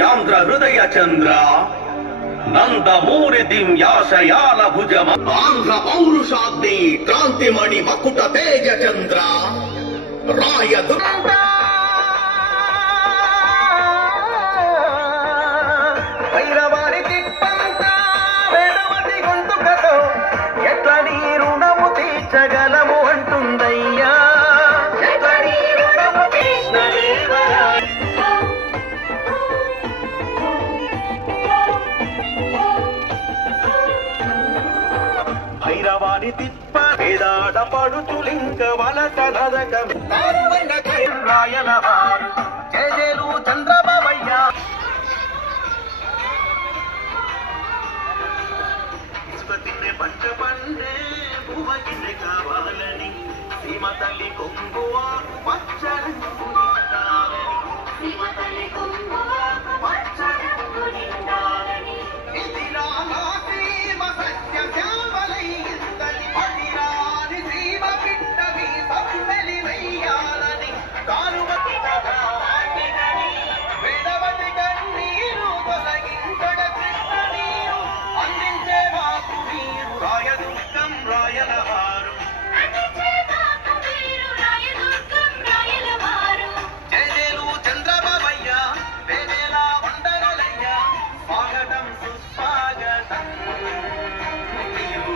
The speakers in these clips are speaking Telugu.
యాంధ్ర హృదయ చంద్ర నందమూరి దివ్యాశయాల భుజమ ఆంధ్ర పౌరుషాగ్ని క్రాంతిమణి మకుట తేజ చంద్ర రాయదుర్గ వైరవారి తిప్పంత వేదవతి గొంతుకతో ఎట్ల నీ రుణము తీర్చగలము అంటుందయ్యా. భైరవాణి తిప్ప వేదాడ పడుచులింక వలస రాయల వారు జయలు చంద్రబాబయ్య తిన్నే పంచ పండే భూమకిన్నే కావాలని సీమ తల్లి కొంగువా పచ్చరంగు నిండాలని సీమ తల్లి కొంగువా పచ్చరంగు నిండాలని ఇదిలా నా సీమ సత్య శ్యామలై ఇంతని పడిరాని సీమ పిట్టవి సమ్మెలి వెయ్యాలని కాలువకి కథాటినని వేదవతి కన్నీరు తొలగించడ కృష్ణ నీరు అందించే మాకు మీరు రాయదుర్గం రాయల వారు జయలు చంద్రబాబయ్య వేవేల వందనలయ్య స్వాగతం సుస్వాగతం మీరు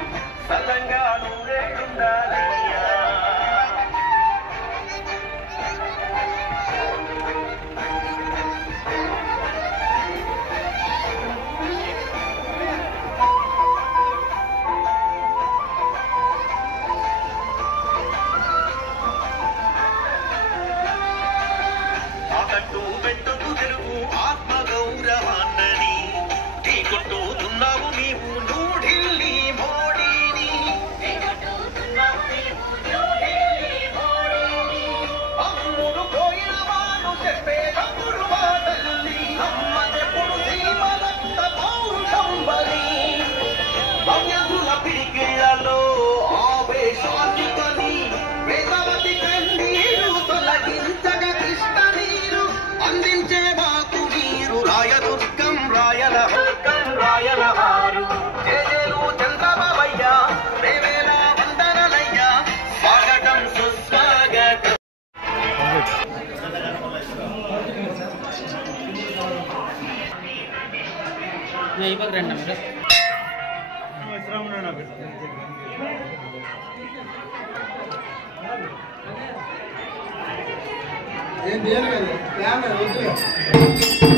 సల్లంగా నూరేళ్లుండాలయ్యా. తాకట్టు పెట్టకు తెలుగు ఆత్మ గౌరవాన్నని టీ కొట్టుతున్నావు నీవు న్యూఢిల్లీ మోడీని అమ్ముడు పోయిన వాడు చెప్పే తప్పుడు మాటల్ని నమ్మదెప్పుడు సీమలంత పౌరుషం బలి భవ్యసుల పిడికిళ్లలో ఆవేశాన్ని కొని వేదవతి కన్నీరు తొలగించగ కృష్ణ నీరు అందించే మాకు మీరు రాయదుర్గం రాయల రాయల వారు జయలు చంద్రబాబయ్య వేవేల వందనలయ్య స్వాగతం సుస్వాగతం. ఇవ్వక రండి మీరు ఏం చేయలేదు కెమెరా వద్దు.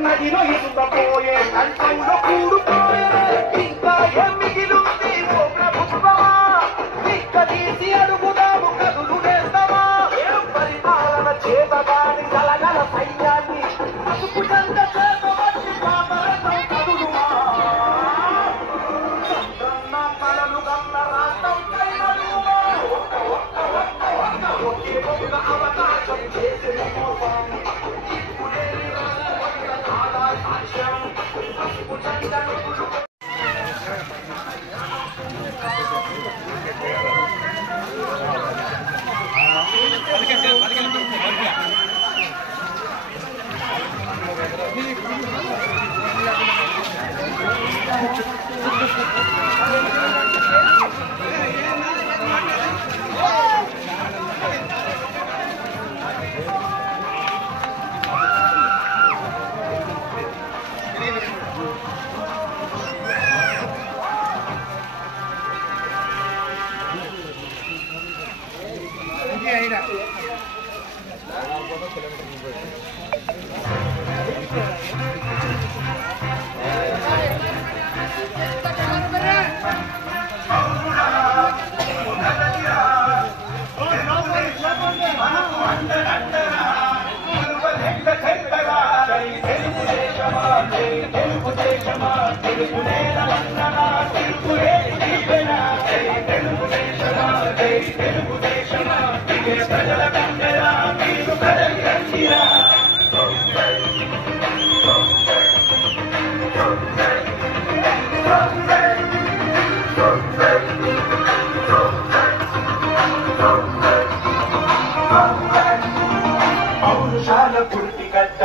నదిలో ఇసుకపోయే కంఠంలో కూడుకోయే ఇంకా ఏం మిగిలుంది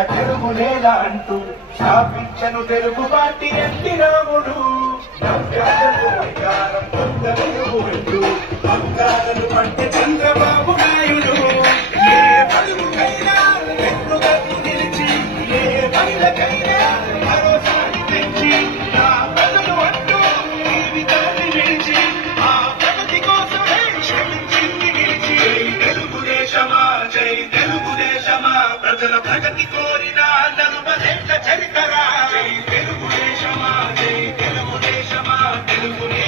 తెలుగునేలా అంటూ స్థాపించను తెలుగు పార్టీ ఎన్టీ రాముడు అంగాలను పట్టే చంద్రబాబు నాయుడు ఏ పలుకైనా ఎన్నుగట్టు నిలిచి ఏ మహిళకైనా మరోసారి తెచ్చి నా ప్రజలు అంటూ జీవితాన్ని నిలిచి ఆ ప్రగతి కోసమే శ్రమించింది నిలిచి తెలుగుదేశమా జై తెలుగుదేశమా ప్రజల ప్రగతి కోరిన నలుబదేళ్ల చరితరా జై తెలుగుదేశమా జై తెలుగుదేశమా తెలుగునే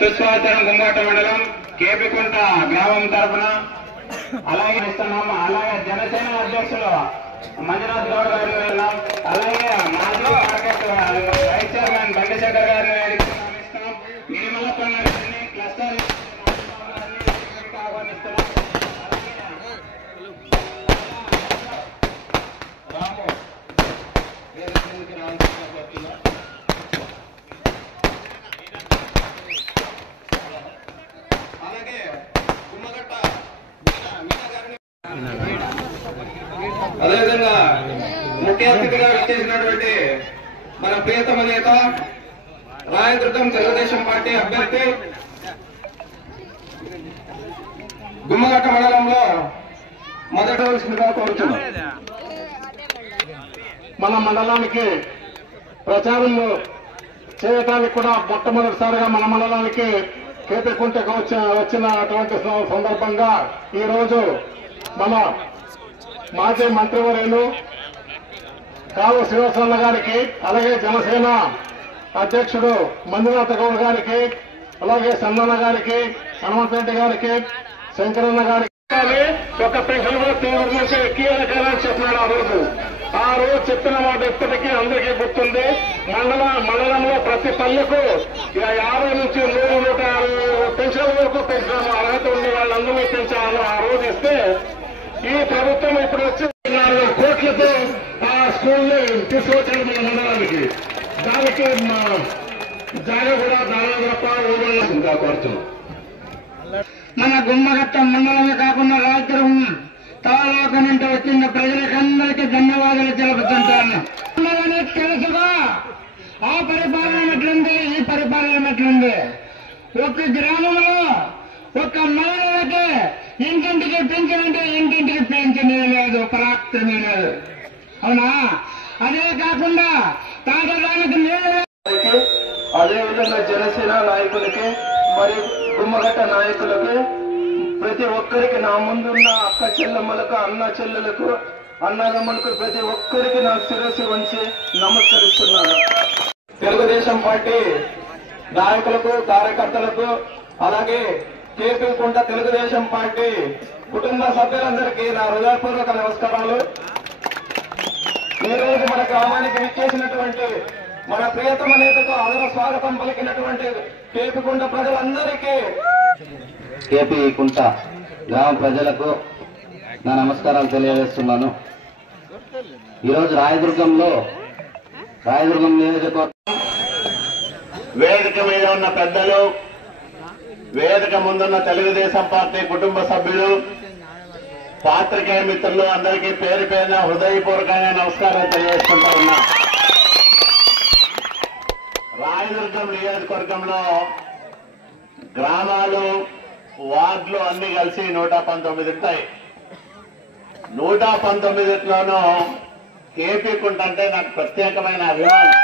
సుస్వాగతం గుమ్మట మండలం కేపికుంట గ్రామం తరఫున అలాగే ఇస్తున్నాం. అలాగే జనసేన అధ్యక్షులు మంజునాథ్ గౌడ్ గారిని వెళ్ళాం. అలాగే మాజీ మార్కెట్ వైస్ చైర్మన్ బండిశేఖర్ గారిని ఇస్తాం. నిర్మలప్పన్న గారిని క్లస్టర్ ఆహ్వానిస్తున్నాం. అదేవిధంగా ముఖ్య అతిథిగా విచ్చేసినటువంటి మన ప్రియతమ నేత రాయదుర్గం తెలుగుదేశం పార్టీ అభ్యర్థి గుమ్మగట్ట మండలంలో మొదటిగా కోరుతున్నాం. మన మండలానికి ప్రచారం చేయడానికి కూడా మొట్టమొదటిసారిగా మన మండలానికి కేపికుంటకు వచ్చినటువంటి సందర్భంగా ఈ రోజు మన మాజీ మంత్రివర్యులు కావు శివసేన గారికి, అలాగే జనసేన అధ్యక్షుడు మంజునాథ్ గౌడ్ గారికి, అలాగే సందన్న గారికి, హనుమంతరెడ్డి గారికి, శంకరన్న గారికి ఒక పెన్షన్ కూడా తీవ్రమైన కీలకాలని చెప్పినాడు. ఆ రోజు చెప్పిన మాట ఇప్పటికీ అందరికీ గుర్తుంది. మండలంలో ప్రతి పల్లెకు 50 నుంచి 100 పెన్షన్ల వరకు పెంచాము. అర్హత ఉండే వాళ్ళందరూ పెంచాము. ఆ రోజు ఇస్తే ఈ ప్రభుత్వం ఇప్పుడు వచ్చి 4 కోట్లతో ఆ స్కూల్ని తీసుకొచ్చారు మన మండలానికి. దానికి జాగా కూడా దాదాపు ఇంకా కోరుతున్నాం. మన గుమ్మగట్ట మండలమే కాకుండా రాజ్యం తాలూకా నుండి వచ్చిన ప్రజలకందరికీ ధన్యవాదాలు తెలుపుతుంటాను. తెలుసుగా ఆ పరిపాలన ఎట్లుంది, ఈ పరిపాలన ఎట్లుంది. ఒక గ్రామంలో ఒక మహిళలకి ఇంటింటికి పెంచినంటే ఇంటింటికి పెంచనే లేదు, పరాక్రమే లేదు. అవునా? అదే కాకుండా తాగడానికి నీళ్ళు. అదేవిధంగా జనసేన నాయకులకి మరియు గుమ్మగట్ట నాయకులకి ప్రతి ఒక్కరికి నా ముందున్న అక్క చెల్లెమ్మలకు, అన్న చెల్లెలకు, అన్నదమ్ములకు ప్రతి ఒక్కరికి నా శిరస్సు వంచి నమస్కరిస్తున్నాను. తెలుగుదేశం పార్టీ నాయకులకు, కార్యకర్తలకు, అలాగే కేపికుంట తెలుగుదేశం పార్టీ కుటుంబ సభ్యులందరికీ నా హృదయపూర్వక నమస్కారాలు. ఈ రోజు మన గ్రామానికి విచ్చేసినటువంటి మన ప్రియతమ నేతకు ఆదర స్వాగతం పలికినటువంటి కేపికుంట ప్రజలందరికీ, కేపికుంట గ్రామ ప్రజలకు నా నమస్కారాలు తెలియజేస్తున్నాను. ఈరోజు రాయదుర్గం నియోజకవర్గం వేదిక మీద ఉన్న పెద్దలు, వేదిక ముందున్న తెలుగుదేశం పార్టీ కుటుంబ సభ్యులు, పాత్రికేయ మిత్రులు అందరికీ పేరు పేరున హృదయపూర్వకంగా నమస్కారం తెలియజేసుకుంటా ఉన్నా. రాయదుర్గం నియోజకవర్గంలో గ్రామాలు, వార్డులు అన్ని కలిసి 119 ఉంటాయి. 119లోనూ కేపికుంట అంటే నాకు ప్రత్యేకమైన అభిమానం.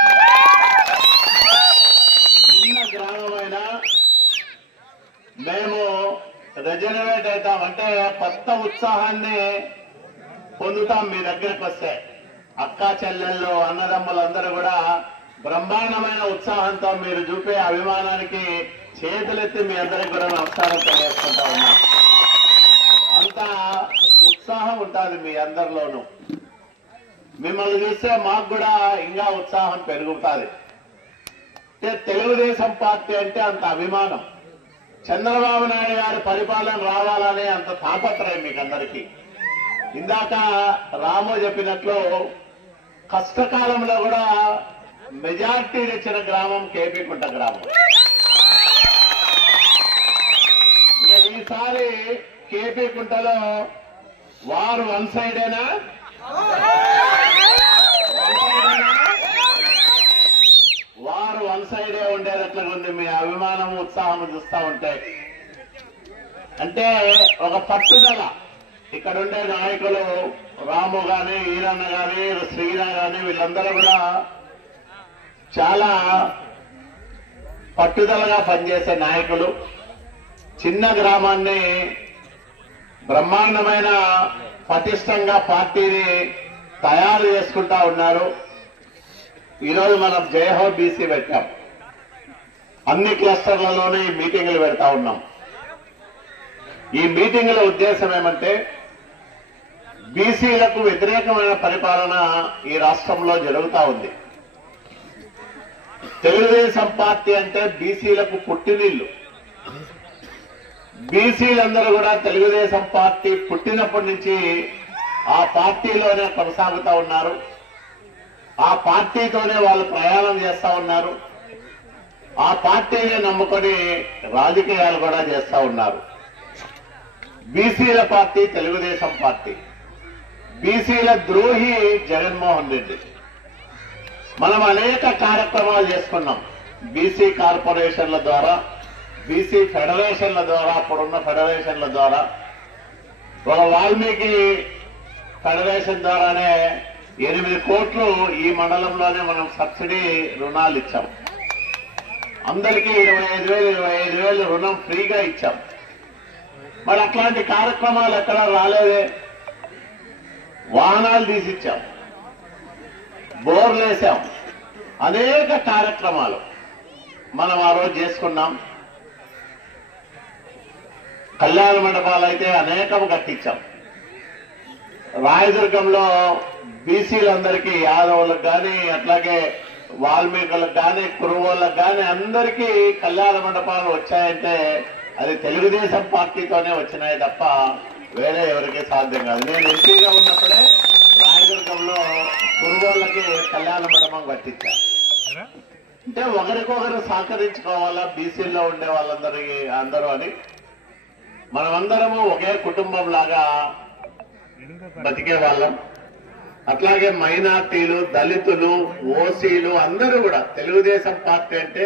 చిన్న గ్రామమైనా మేము రెజనరేట్ అవుతామంటే కొత్త ఉత్సాహాన్ని పొందుతాం. మీ దగ్గరికి వస్తే అక్కా చెల్లెళ్ళు, అన్నదమ్ములందరూ కూడా బ్రహ్మాండమైన ఉత్సాహంతో మీరు చూపే అభిమానానికి చేతులెత్తి మీ అందరికి కూడా నమస్కారం తెలియజేసుకుంటా ఉన్నా. అంత ఉత్సాహం ఉంటుంది మీ అందరిలోనూ. మిమ్మల్ని చూస్తే మాకు కూడా ఇంకా ఉత్సాహం పెరుగుతుంది. తెలుగుదేశం పార్టీ అంటే అంత అభిమానం. చంద్రబాబు నాయుడు గారి పరిపాలన రావాలనే అంత తాపత్రయం మీకు అందరికీ. ఇందాక రాము చెప్పినట్లు కష్టకాలంలో కూడా మెజార్టీ తెచ్చిన గ్రామం కేపికుంట గ్రామం. ఇక ఈసారి కేపికుంటలో వారు వన్ సైడేనా, వారు వన్ సైడే ఉండేటట్లుగా ఉంది. మీ అభిమానం, ఉత్సాహం చూస్తా ఉంటే అంటే ఒక పట్టుదల. ఇక్కడ ఉండే నాయకులు రాము గాని, ఈరన్న గాని, శ్రీరా గాని వీళ్ళందరూ కూడా చాలా పట్టుదలగా పనిచేసే నాయకులు. చిన్న గ్రామాన్ని బ్రహ్మాండమైన పటిష్టంగా పార్టీని తయారు చేసుకుంటా ఉన్నారు. ఈరోజు మనం జయహో బీసీ పెట్టాం. అన్ని క్లస్టర్లలోనే ఈ మీటింగులు పెడతా ఉన్నాం. ఈ మీటింగుల ఉద్దేశం ఏమంటే బీసీలకు వ్యతిరేకమైన పరిపాలన ఈ రాష్ట్రంలో జరుగుతూ ఉంది. తెలుగుదేశం పార్టీ అంటే బీసీలకు పుట్టినిల్లు. బీసీలందరూ కూడా తెలుగుదేశం పార్టీ పుట్టినప్పటి నుంచి ఆ పార్టీలోనే కొనసాగుతూ ఉన్నారు. ఆ పార్టీతోనే వాళ్ళు ప్రయాణం చేస్తా ఉన్నారు. ఆ పార్టీని నమ్ముకొని రాజకీయాలు కూడా చేస్తా ఉన్నారు. బీసీల పార్టీ తెలుగుదేశం పార్టీ. బీసీల ద్రోహి జగన్మోహన్ రెడ్డి. మనం అనేక కార్యక్రమాలు చేసుకున్నాం. బీసీ కార్పొరేషన్ల ద్వారా, బీసీ ఫెడరేషన్ల ద్వారా, అప్పుడున్న ఫెడరేషన్ల ద్వారా, ఒక వాల్మీకి ఫెడరేషన్ ద్వారానే 8 కోట్లు ఈ మండలంలోనే మనం సబ్సిడీ రుణాలు ఇచ్చాం. అందరికీ 25,000 రుణం ఫ్రీగా ఇచ్చాం. మరి అట్లాంటి కార్యక్రమాలు ఎక్కడా రాలేదే. వాహనాలు తీసిచ్చాం, బోర్లేసాం, అనేక కార్యక్రమాలు మనం ఆ రోజు చేసుకున్నాం. కళ్యాణ మండపాలు అయితే అనేకం కట్టించాం. రాయదుర్గంలో బీసీలందరికీ, యాదవులకు కానీ, అట్లాగే వాల్మీకులకు కానీ, కురువోళ్ళకు కానీ అందరికీ కళ్యాణ మండపాలు వచ్చాయంటే అది తెలుగుదేశం పార్టీతోనే వచ్చినాయి తప్ప వేరే ఎవరికి సాధ్యం కాదు. నేను ఎంపీగా ఉన్నప్పుడే రాయదుర్గంలో కురువోళ్ళకి కళ్యాణ మండపం కట్టించాను. అంటే ఒకరికొకరు సహకరించుకోవాలా బీసీల్లో ఉండే అందరూ అని మనమందరము ఒకే కుటుంబం లాగా బతికే వాళ్ళం. అట్లాగే మైనార్టీలు, దళితులు, ఓసీలు అందరూ కూడా తెలుగుదేశం పార్టీ అంటే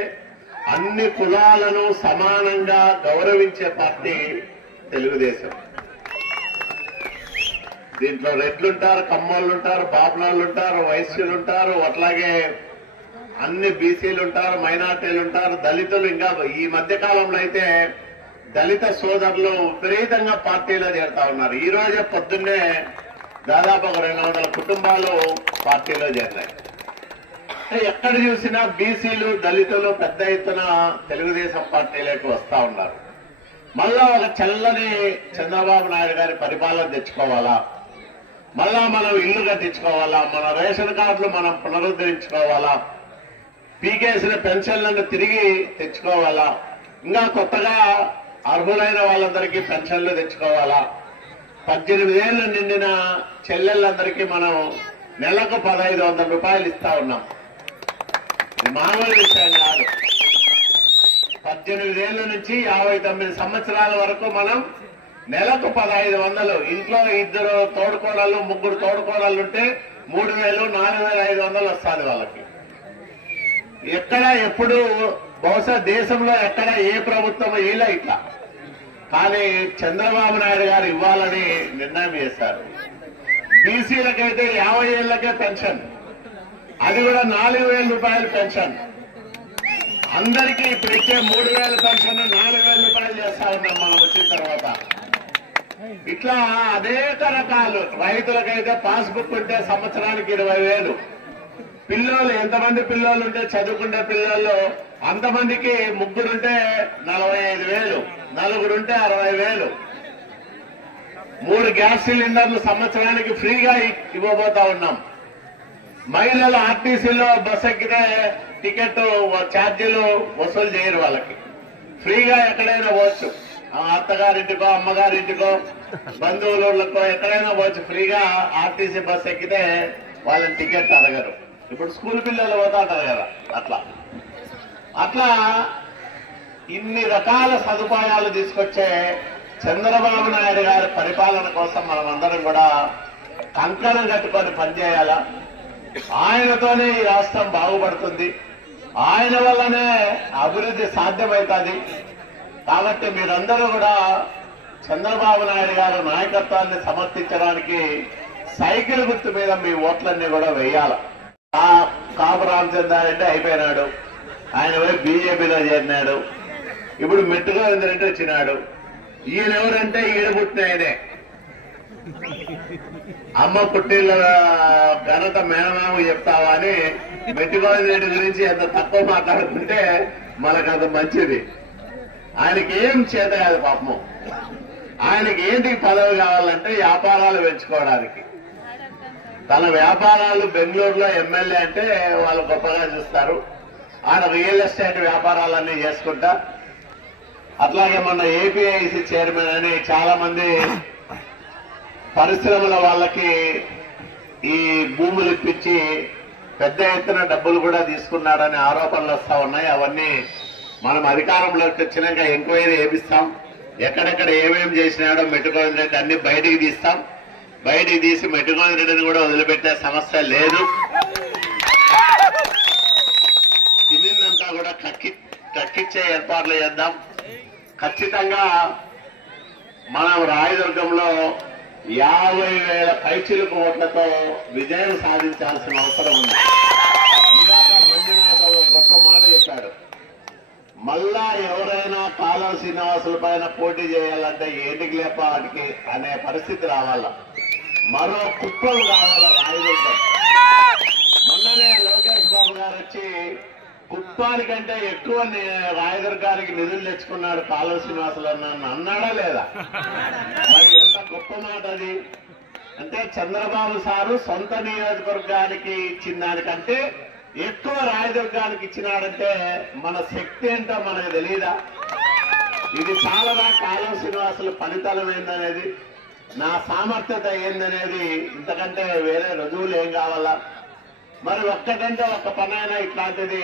అన్ని కులాలను సమానంగా గౌరవించే పార్టీ తెలుగుదేశం. దీంట్లో రెడ్లుంటారు, కమ్మోళ్ళు ఉంటారు, బాబులోళ్ళు ఉంటారు, వైశ్యులు ఉంటారు, అట్లాగే అన్ని బీసీలు ఉంటారు, మైనార్టీలు ఉంటారు, దళితులు. ఇంకా ఈ మధ్య కాలంలో అయితే దళిత సోదరులు విపరీతంగా పార్టీలో చేరుతా ఉన్నారు. ఈ రోజే పొద్దున్నే దాదాపు 200 కుటుంబాలు పార్టీలో చేరాయి. ఎక్కడ చూసినా బీసీలు, దళితులు పెద్ద ఎత్తున తెలుగుదేశం పార్టీలోకి వస్తా ఉన్నారు. మళ్ళా ఒక చల్లని చంద్రబాబు నాయుడు గారి పరిపాలన తెచ్చుకోవాలా, మళ్ళా మనం ఇల్లు కట్టించుకోవాలా, మన రేషన్ కార్డులు మనం పునరుద్ధరించుకోవాలా, పీకేసిన పెన్షన్లను తిరిగి తెచ్చుకోవాలా, ఇంకా కొత్తగా అర్హులైన వాళ్ళందరికీ పెన్షన్లు తెచ్చుకోవాలా, 18 ఏళ్లు నిండిన చెల్లెళ్ళందరికీ మనం నెలకు 1,500 రూపాయలు ఇస్తా ఉన్నాం. ఇది మామూలు విషయం కాదు. 18 ఏళ్ల నుంచి 59 సంవత్సరాల వరకు మనం నెలకు 1,500. ఇంట్లో 2 తోడుకోడళ్ళు, 3 తోడుకోడళ్ళు ఉంటే 3,000, 4,500 వస్తుంది వాళ్ళకి. ఎక్కడ ఎప్పుడు బహుశా దేశంలో ఎక్కడ ఏ ప్రభుత్వం ఇలా ఇట్లా. కానీ చంద్రబాబు నాయుడు గారు ఇవ్వాలని నిర్ణయం చేశారు. బీసీలకైతే 50 ఏళ్లకే పెన్షన్, అది కూడా 4,000 రూపాయల పెన్షన్. అందరికీ ఇప్పుడు ఇచ్చే 3,000 పెన్షన్ 4,000 రూపాయలు చేస్తా ఉన్నాం మనం వచ్చిన తర్వాత. ఇట్లా అనేక రకాలు. రైతులకైతే పాస్బుక్ ఉంటే సంవత్సరానికి 20,000. పిల్లలు ఎంతమంది పిల్లలు ఉంటే చదువుకునే పిల్లలు అంతమందికి 3 ఉంటే 45,000, 4 ఉంటే 60,000. 3 గ్యాస్ సిలిండర్లు సంవత్సరానికి ఫ్రీగా ఇవ్వబోతా ఉన్నాం. మహిళలు ఆర్టీసీలో బస్ ఎక్కితే టికెట్ ఛార్జీలు వసూలు చేయరు. వాళ్ళకి ఫ్రీగా ఎక్కడైనా పోవచ్చు. అత్తగారింటికో, అమ్మగారింటికో, బంధువులకో ఎక్కడైనా పోవచ్చు. ఫ్రీగా ఆర్టీసీ బస్ ఎక్కితే వాళ్ళని టికెట్ అడగరు. ఇప్పుడు స్కూల్ పిల్లలు పోతా ఉంటారు కదా, అట్లా ఇన్ని రకాల సదుపాయాలు తీసుకొచ్చే చంద్రబాబు నాయుడు గారి పరిపాలన కోసం మనమందరం కూడా కంకణం కట్టుకొని పనిచేయాలా. ఆయనతోనే ఈ రాష్ట్రం బాగుపడుతుంది, ఆయన వల్లనే అభివృద్ధి సాధ్యమవుతుంది. కాబట్టి మీరందరూ కూడా చంద్రబాబు నాయుడు గారి నాయకత్వాన్ని సమర్థించడానికి సైకిల్ గుర్తు మీద మీ ఓట్లన్నీ కూడా వేయాలి. కాపు రామచంద్రారెడ్డి అయిపోయినాడు, ఆయన పోయి బీజేపీలో చేరినాడు. ఇప్పుడు మెట్టుగోవిందరెడ్డి వచ్చినాడు. ఈయన ఎవరంటే ఈడ పుట్టిన ఆయనే. అమ్మ పుట్టిన ఘనత మేనమామ చెప్తావా అని మెట్టుగోవిందరెడ్డి గురించి ఎంత తక్కువ మాట్లాడుతుంటే మనకంత మంచిది. ఆయనకి ఏం చేత కాదు పాపము. ఆయనకి ఏంటి పదవి కావాలంటే వ్యాపారాలు పెంచుకోవడానికి. తన వ్యాపారాలు బెంగళూరులో ఎమ్మెల్యే అంటే వాళ్ళు గొప్పగా చూస్తారు. ఆయన రియల్ ఎస్టేట్ వ్యాపారాలన్నీ చేసుకుంటా, అట్లాగే మొన్న ఏపీఐసి చైర్మన్ అని చాలా మంది పరిశ్రమల వాళ్ళకి ఈ భూములు ఇప్పించి పెద్ద ఎత్తున డబ్బులు కూడా తీసుకున్నాడని ఆరోపణలు వస్తా ఉన్నాయి. అవన్నీ మనం అధికారంలోకి వచ్చినాక ఎంక్వైరీ చేపిస్తాం. ఎక్కడెక్కడ ఏమేమి చేసినాడో మెట్టుగోవింద రెడ్డి అన్ని బయటికి తీస్తాం. బయటికి తీసి మెట్టుగోవింద రెడ్డిని కూడా వదిలిపెట్టే సమస్య లేదు. తిన్నంతా కూడా కక్కిచ్చే ఏర్పాట్లు చేద్దాం. ఖచ్చితంగా మనం రాయదుర్గంలో 50,000 పైచిలుకు ఓట్లతో విజయం సాధించాల్సిన అవసరం ఉంది. ఇందాక మంజునాథ్ గొప్ప మాట చెప్పాడు. మళ్ళా ఎవరైనా కాలం శ్రీనివాసుల పైన పోటీ చేయాలంటే ఏంటికి లేపాటికి అనే పరిస్థితి రావాల. మరో కుప్పం కావాల రాయదుర్గం. మొన్ననే లోకేష్ బాబు గారు వచ్చి కుప్పానికంటే ఎక్కువ రాయదుర్గానికి నిధులు తెచ్చుకున్నాడు కాలం శ్రీనివాసులు అన్నాడా లేదా? మరి ఎంత గొప్ప మాట అది. అంటే చంద్రబాబు సారు సొంత నియోజకవర్గానికి ఇచ్చిన దానికంటే ఎక్కువ రాయదుర్గానికి ఇచ్చినాడంటే మన శక్తి ఏంటో మనకు తెలియదా? ఇది చాలాదా కాలం శ్రీనివాసుల ఫలితాలు ఏందనేది, నా సామర్థ్యత ఏందనేది, ఇంతకంటే వేరే రుజువులు ఏం కావాలా? మరి ఒక్కటంటే ఒక్క పనైనా ఇట్లాంటిది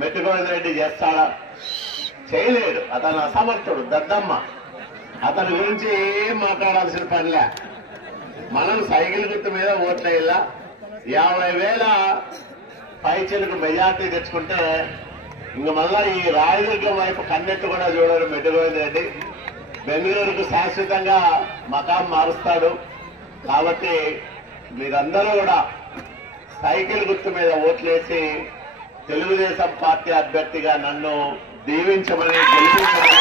మెట్టుగోవింద రెడ్డి చేస్తాడా? చేయలేడు. అతను అసమర్థుడు, దద్దమ్మ. అతని గురించి ఏం మాట్లాడాల్సిన పనిలే. మనం సైకిల్ గుర్తు మీద ఓట్లేయాలా. 50,000 పైచలకు మెజార్టీ తెచ్చుకుంటే ఇంక మళ్ళా ఈ రాయదుర్గం వైపు కన్నెట్టు కూడా చూడరు మెట్టుగోవింద రెడ్డి. బెంగళూరుకు శాశ్వతంగా మకాం మారుస్తాడు. కాబట్టి మీరందరూ కూడా సైకిల్ గుర్తు మీద ఓట్లేసి తెలుగుదేశం పార్టీ అభ్యర్థిగా నన్ను దీవించమని, గెలిపించమని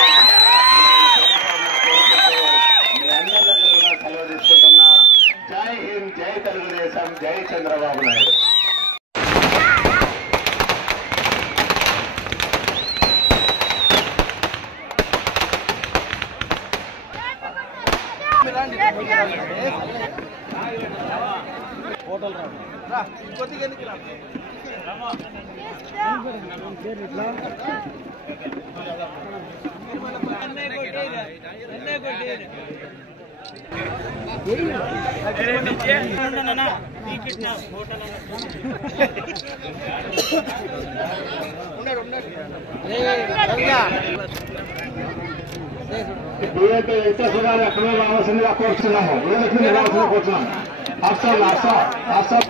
మీ అందరి దగ్గర కూడా సెలవు తీసుకుంటున్నా. జై హింద్, జై తెలుగుదేశం, జై చంద్రబాబు నాయుడు. ఏదైతే వ్యత్యాసాలు ఎక్కడో రావాల్సిందిగా కోరుతున్నాము, ఏదైతే రావాల్సిందిగా కోరుతున్నాము. అఫ్సర్